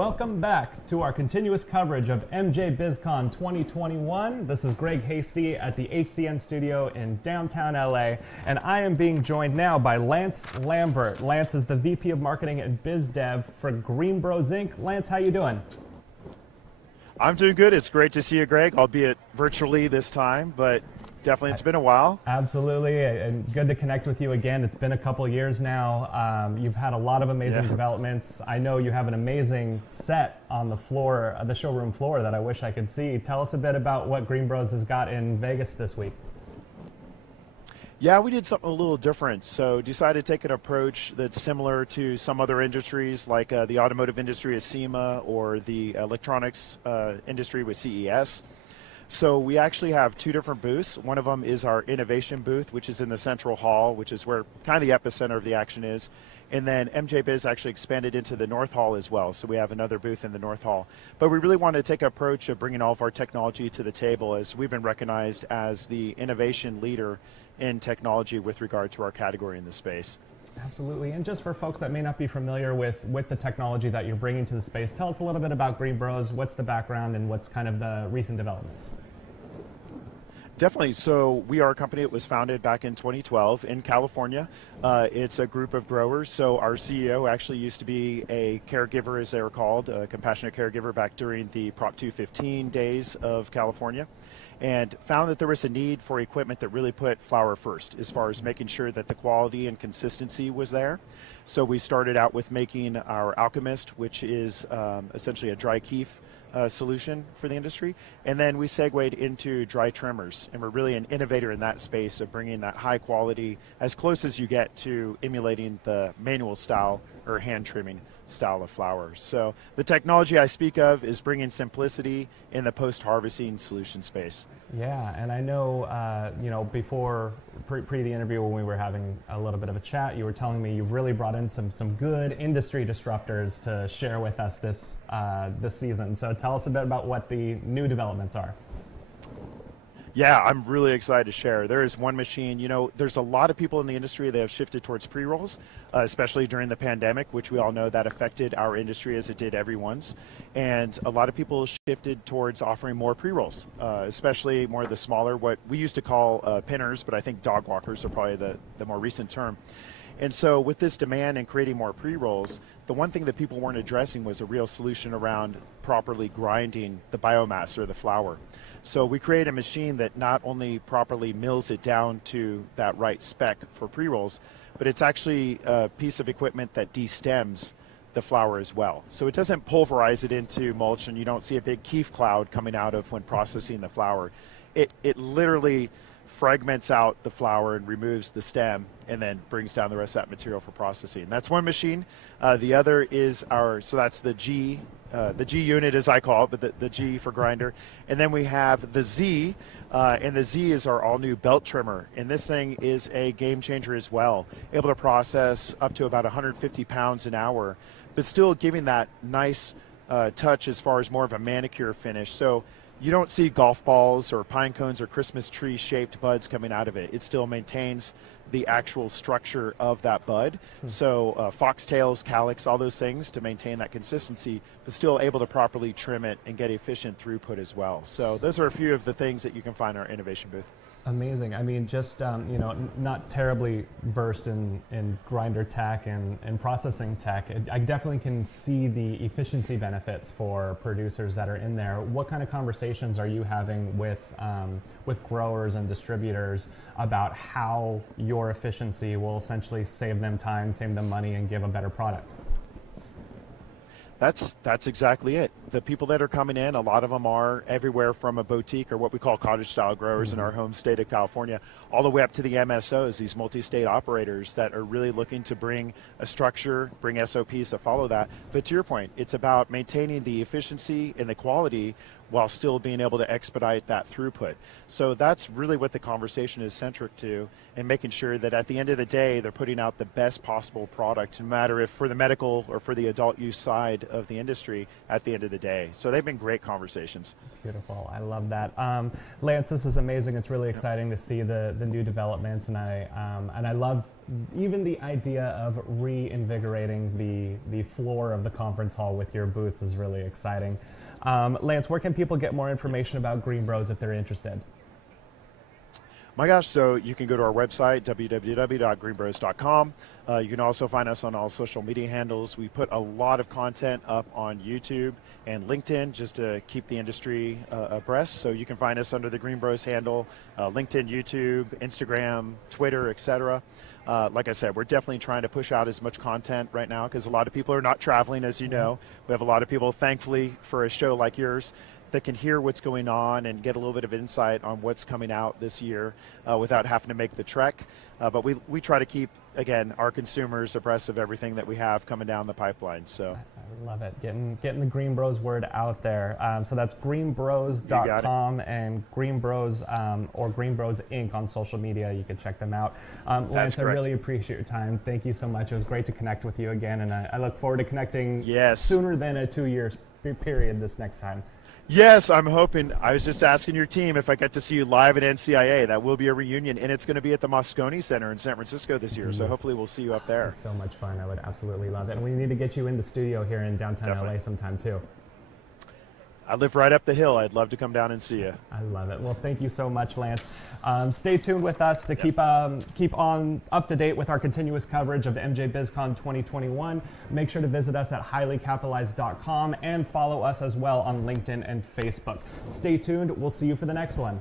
welcome back to our continuous coverage of MJBizCon 2021. This is Greg Hasty at the HCN studio in downtown LA, and I am being joined now by Lance Lambert. Lance is the VP of Marketing at BizDev for GreenBroz.Inc. Lance, how you doing? I'm doing good. It's great to see you, Greg, albeit virtually this time, but definitely it's been a while. Absolutely, and good to connect with you again. It's been a couple years now. You've had a lot of amazing developments. I know you have an amazing set on the floor, the showroom floor, that I wish I could see. Tell us a bit about what GreenBroz has got in Vegas this week. Yeah, we did something a little different. So decided to take an approach that's similar to some other industries, like the automotive industry with SEMA or the electronics industry with CES. So we actually have two different booths. One of them is our innovation booth, which is in the central hall, which is where kind of the epicenter of the action is. And then MJBiz actually expanded into the North Hall as well. So we have another booth in the North Hall. But we really wanted to take an approach of bringing all of our technology to the table, as we've been recognized as the innovation leader in technology with regard to our category in the space. Absolutely, and just for folks that may not be familiar with the technology that you're bringing to the space, tell us a little bit about GreenBroz, what's the background, and what's kind of the recent developments? Definitely. So we are a company that was founded back in 2012 in California. It's a group of growers. So our CEO actually used to be a caregiver, as they were called, a compassionate caregiver back during the Prop 215 days of California, and found that there was a need for equipment that really put flower first as far as making sure that the quality and consistency was there. So we started out with making our Alchemist, which is essentially a dry keef solution for the industry, and then we segued into dry trimmers, and we're really an innovator in that space of bringing that high quality as close as you get to emulating the manual style or hand trimming style of flowers. So the technology I speak of is bringing simplicity in the post-harvesting solution space. Yeah, and I know, you know, before, pre the interview when we were having a little bit of a chat, you were telling me you've really brought in some good industry disruptors to share with us this season. So tell us a bit about what the new developments are. Yeah, I'm really excited to share. There is one machine, you know, there's a lot of people in the industry that have shifted towards pre-rolls, especially during the pandemic, which we all know that affected our industry as it did everyone's. And a lot of people shifted towards offering more pre-rolls, especially more of the smaller, what we used to call pinners, but I think dog walkers are probably the more recent term. And so with this demand and creating more pre-rolls, the one thing that people weren't addressing was a real solution around properly grinding the biomass or the flower. So we create a machine that not only properly mills it down to that right spec for pre-rolls, but it's actually a piece of equipment that de-stems the flower as well. So it doesn't pulverize it into mulch, and you don't see a big keef cloud coming out of when processing the flower. It literally fragments out the flower and removes the stem, and then brings down the rest of that material for processing. That's one machine. The other is so that's the G unit, as I call it, but the G for grinder. And then we have the Z, and the Z is our all-new belt trimmer. And this thing is a game changer as well, able to process up to about 150 pounds an hour, but still giving that nice touch as far as more of a manicure finish. So you don't see golf balls or pine cones or Christmas tree shaped buds coming out of it. It still maintains the actual structure of that bud. So foxtails, calyx, all those things to maintain that consistency, but still able to properly trim it and get efficient throughput as well. So those are a few of the things that you can find in our innovation booth. Amazing. I mean, just, you know, not terribly versed in grinder tech and processing tech. I definitely can see the efficiency benefits for producers that are in there. What kind of conversations are you having with growers and distributors about how your efficiency will essentially save them time, save them money, and give a better product? That's exactly it. The people that are coming in, a lot of them are everywhere from a boutique or what we call cottage style growers in our home state of California, all the way up to the MSOs, these multi-state operators that are really looking to bring a structure, bring SOPs that follow that. But to your point, it's about maintaining the efficiency and the quality while still being able to expedite that throughput. So that's really what the conversation is centric to, and making sure that at the end of the day, they're putting out the best possible product, no matter if for the medical or for the adult use side of the industry. At the end of the day. So they've been great conversations. Beautiful. I love that. Lance, this is amazing. It's really exciting to see the new developments, and I love even the idea of reinvigorating the floor of the conference hall with your booths is really exciting. Lance, where can people get more information about GreenBroz if they're interested? My gosh, so you can go to our website, www.GreenBroz.com. You can also find us on all social media handles. We put a lot of content up on YouTube and LinkedIn just to keep the industry abreast. So you can find us under the GreenBroz handle, LinkedIn, YouTube, Instagram, Twitter, etc. Like I said, we're definitely trying to push out as much content right now because a lot of people are not traveling, as you know. We have a lot of people, thankfully, for a show like yours, that can hear what's going on and get a little bit of insight on what's coming out this year without having to make the trek. But we try to keep, again, our consumers abreast of everything that we have coming down the pipeline. So I love it, getting the GreenBroz word out there. So that's GreenBroz.com and GreenBroz or GreenBroz.Inc on social media. You can check them out. Lance, I really appreciate your time. Thank you so much. It was great to connect with you again, and I look forward to connecting sooner than a 2-year period this next time. Yes, I'm hoping. I was just asking your team if I get to see you live at NCIA. That will be a reunion, and it's going to be at the Moscone Center in San Francisco this year, so hopefully we'll see you up there. It's so much fun. I would absolutely love it. And we need to get you in the studio here in downtown LA sometime, too. I live right up the hill. I'd love to come down and see you. I love it. Well, thank you so much, Lance. Stay tuned with us to keep on up to date with our continuous coverage of MJBizCon 2021. Make sure to visit us at highlycapitalized.com and follow us as well on LinkedIn and Facebook. Stay tuned. We'll see you for the next one.